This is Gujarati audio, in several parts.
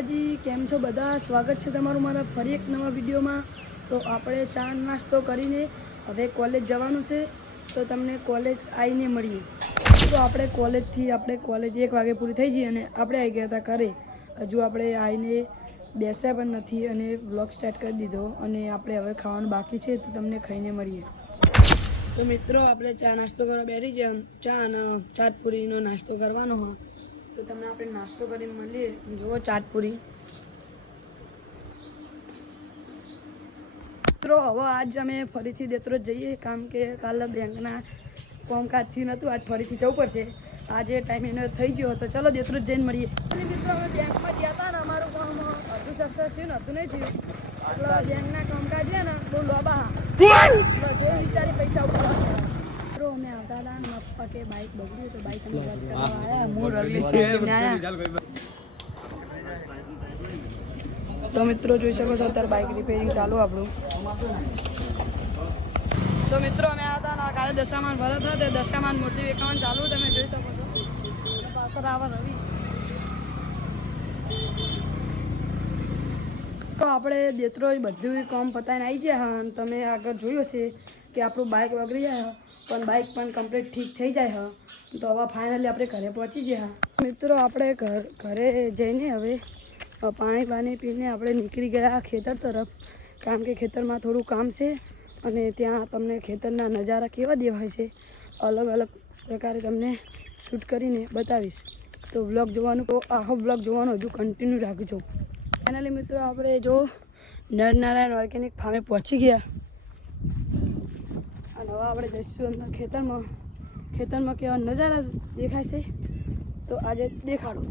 માતાજી, કેમ છો બધા? સ્વાગત છે તમારું મારા ફરી એક નવા વિડીયોમાં। તો આપણે ચા નાસ્તો કરીને હવે કોલેજ જવાનું છે, તો તમને કોલેજ આવીને મળીએ। તો આપણે કોલેજ 1 વાગે પૂરી થઈ ગઈ અને આપણે આવી ગયા હતા ઘરે। હજુ આપણે આવીને બેસ્યા પણ નથી અને વ્લોગ સ્ટાર્ટ કરી દીધો અને આપણે હવે ખાવાનું બાકી છે, તો તમને ખાઈને મળીએ। તો મિત્રો, આપણે ચા નાસ્તો કરવા બેસી ગયા। ચા અને ચાટપુરીનો નાસ્તો કરવાનો હોય, તો તમને આપણે નાસ્તો કરીને મળીએ। જુઓ ચાટપુરી। મિત્રો, હવે આજ અમે ફરીથી દેત્રોજ જઈએ, કારણ કે કાલે બેંકના કામકાજથી નહોતું, આજ ફરીથી જવું પડશે। આજે ટાઈમ એનો થઈ ગયો, તો ચલો દેત્રોજ જઈને મળીએ। મિત્રો, અમે બેંકમાં ગયા હતા ને, અમારું કામ હજુ સક્સેસ થયું નહોતું, નહીં થયું, એટલે બેંકના કામકાજ છે ને બહુ લોબા હા, જોઈ વિચારી પૈસા ઉપાડવા। અમે આવતા હતા ને પપ્પા કે બાઇક બગડ્યું, તો બાઇક અમે વોચ કરવા આવ્યા। હું રગલી આવ્યા। તો મિત્રો, જોઈ શકો છો અત્યારે બાઇક રિપેરિંગ ચાલુ આપણું। તો મિત્રો, અમે આવ્યા હતા ને કાલે દશામાન ભરત હતો, દશામાન મૂર્તિ વેચાવાનું ચાલુ, તમે જોઈ શકો છો। પાછળ આવે રવિ। તો આપણે દેત્રોજ બધું કામ પતાવીને આવી ગયા હા। તમે આગળ જોયું હશે કે આપણું બાઇક બગડી જાય, પણ બાઇક પણ કમ્પ્લીટ ઠીક થઈ જાય હા। તો હવે ફાઇનલી આપણે ઘરે પહોંચી ગયા। મિત્રો, આપણે ઘરે જઈને હવે પાણી પીને આપણે નીકળી ગયા ખેતર તરફ, કારણ કે ખેતરમાં થોડું કામ છે અને ત્યાં તમને ખેતરના નજારા કેવા દેખાય છે અલગ અલગ પ્રકારે તમને શૂટ કરીને બતાવીશ। તો વ્લોગ જોવાનું, તો આખો વ્લોગ જોવાનો હજુ કન્ટિન્યુ રાખજો। ફાઇનલી મિત્રો, આપણે જો નરનારાયણ ઓર્ગેનિક ફાર્મે પહોંચી ગયા અને હવે આપણે જઈશું અંદર ખેતરમાં કેવા નજારા દેખાય છે, તો આજે દેખાડો।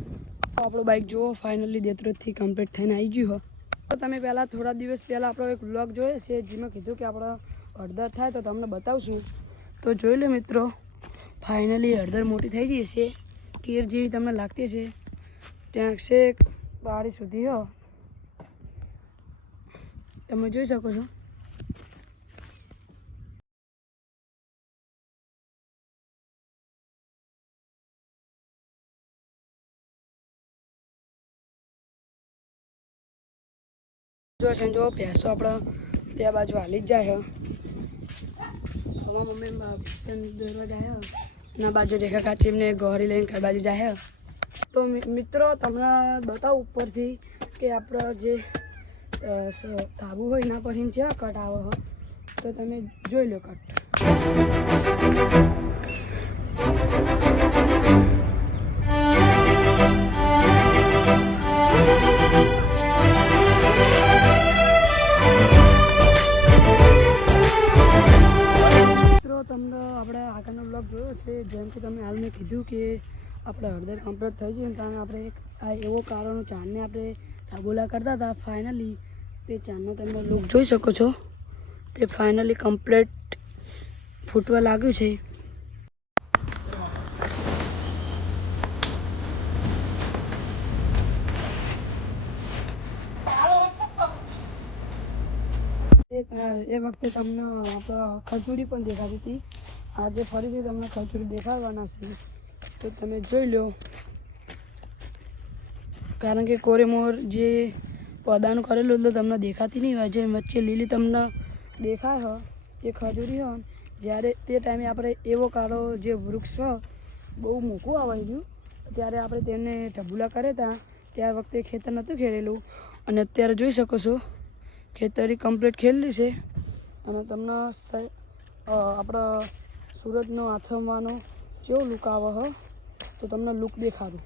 આપણું બાઇક જુઓ, ફાઇનલી દેત્રોજથી કમ્પ્લીટ થઈને આવી ગયું હોય। તો તમે થોડા દિવસ પહેલાં આપણો એક વ્લોગ જોયો છે, જેમાં કીધું કે આપણો હળદર થાય તો તમને બતાવશું। તો જોઈ લો મિત્રો, ફાઇનલી હળદર મોટી થઈ ગઈ છે, કેર જેવી તમને લાગતી છે, ત્યાં છે બારી સુધી હો, તમે જોઈ શકો છો। જો ભેંસો આપણે ત્યાં બાજુ હાલી જ જાય છે। હવે મમ્મી દોરવા જાય ના બાજુ રેખા કાચીમને ગોળી લઈને કઈ બાજુ જાય। તો મિત્રો, તમને બતાવું ઉપરથી કે આપણો જે ધાબુ હોય એના પરથી જેવા કટ આવે હોય, તો તમે જોઈ લો કટ। તમને આપણે આગળનો બ્લોગ જોયો છે, જેમ કે તમે હાલ મેં કીધું કે આપણે હળદર કમ્પ્લીટ થઈ ગયું, કારણ આપણે આ એવો કારણ ચાંદને આપણે ધાબોલા કરતા હતા। ફાઇનલી તે ચાંદનો તમે લુક જોઈ શકો છો, તે ફાઇનલી કમ્પ્લીટ ફૂટવા લાગ્યું છે। એ વખતે તમને ખજૂરી પણ દેખાતી હતી, આજે ફરીથી તમને ખજૂરી દેખાડવાના છે, તો તમે જોઈ લો। કારણ કે કોરેમોર જે પદાનું કરેલું એટલે તમને દેખાતી નહીં હોય, જે વચ્ચે લીલી તમને દેખાય હોય એ ખજૂરી હોય। જ્યારે તે ટાઈમે આપણે એવો કાળો જે વૃક્ષ હોય બહુ મોટું આવી ગયું, ત્યારે આપણે તેને ઢબુલા કર્યા હતા, ત્યાર વખતે ખેતર નહોતું ખેડેલું, અને અત્યારે જોઈ શકો છો ખેતરી કમ્પ્લીટ ખેડેલી છે। અને તમને આપણા સુરતનો આથમવાનો કેવો લુક આવે હોય, તો તમને લુક દેખાડું।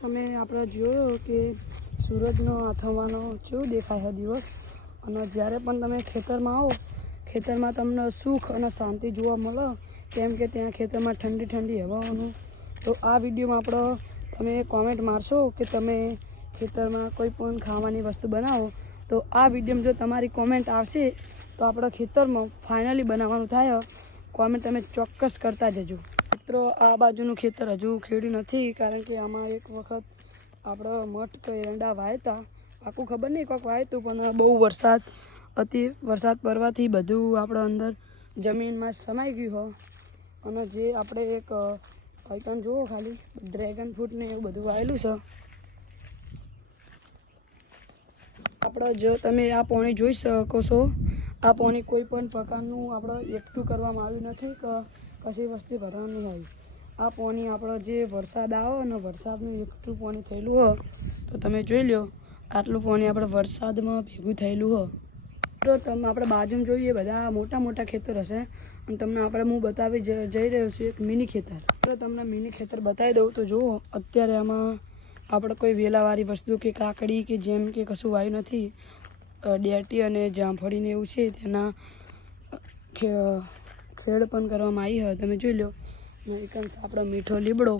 તમે આપણે જોયો કે સૂરજનો આથમવાનો કેવો દેખાય છે દિવસ, અને જ્યારે પણ તમે ખેતરમાં આવો, ખેતરમાં તમને સુખ અને શાંતિ જોવા મળે, કેમ કે ત્યાં ખેતરમાં ઠંડી ઠંડી હવાનું। તો આ વિડીયોમાં આપણો તમે કોમેન્ટ મારશો કે તમે ખેતરમાં કોઈ પણ ખાવાની વસ્તુ બનાવો, તો આ વિડીયોમાં જો તમારી કોમેન્ટ આવશે તો આપણા ખેતરમાં ફાઇનલી બનાવવાનું થાય। કોમેન્ટ તમે ચોક્કસ કરતા જજો। મિત્રો, આ બાજુનું ખેતર હજુ ખેડ્યું નથી, કારણ કે આમાં એક વખત આપણે મઠ કે એરંડા વાવ્યા હતા, પાકું ખબર નહીં કોક વાય તું, પણ બહુ વરસાદ પડવાથી બધું આપણે અંદર જમીનમાં સમાઈ ગયું હો. અને જે આપણે એક આઈકન જુઓ ખાલી ડ્રેગન ફ્રૂટ ને એવું બધું વાયેલું છે. આપણે જો તમે આ પાણી જોઈ શકો છો, આ પાણી કોઈ પણ પ્રકારનું આપણે એકઠું કરવામાં આવ્યું નથી કે કશી વસ્તુ ભરવાની નહીં આવી. આ પાણી આપણો જે વરસાદ આવે ને વરસાદનું એકઠું પાણી થયેલું હોય તો તમે જોઈ લો, આટલું પાણી આપણે વરસાદમાં ભેગું થયેલું હોય. તો તમે આપણે બાજુમાં જોઈએ બધા મોટા મોટા ખેતર હશે, અને તમને હું બતાવી જઈ રહ્યો છું એક મિની ખેતર. તો તમને મિની ખેતર બતાવી દઉં તો જુઓ, અત્યારે આમાં આપણે કોઈ વેલાવાળી વસ્તુ કે કાકડી કે જેમ કે કશું વાયું નથી. ડેટી અને જામફળીને એવું છે, તેના ખેડ પણ કરવામાં આવી હોય. તમે જોઈ લો, એક આપણો મીઠો લીમડો.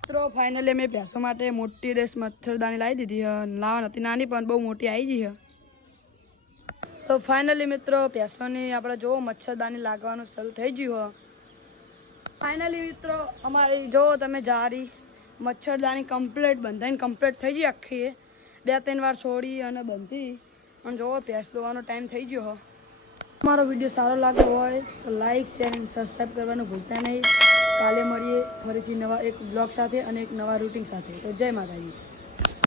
મિત્રો ફાઇનલી મેં ભેંસો માટે મોટી દેશ મચ્છરદાની લાવી દીધી છે. લાવવાની હતી નાની, પણ બહુ મોટી આવી ગઈ છે. તો ફાઇનલી મિત્રો ભેંસોની આપણે જુઓ મચ્છરદાની લાગવાનું શરૂ થઈ ગયું હોય. ફાઇનલી મિત્રો અમારી જો તમે જારી મચ્છરદાની કમ્પ્લીટ થઈ ગઈ આખી. 2-3 વાર છોડી અને બંધી, અને જુઓ ભેંસ દોવાનો ટાઈમ થઈ ગયો હોય. તમારો વિડીયો સારો લાગ્યો હોય તો લાઇક, શેર અને સબસ્ક્રાઈબ કરવાનું ભૂલતા નહીં. કાલે મળીએ ફરીથી નવા એક બ્લોગ સાથે અને એક નવા રૂટિન સાથે. તો જય માતાજી.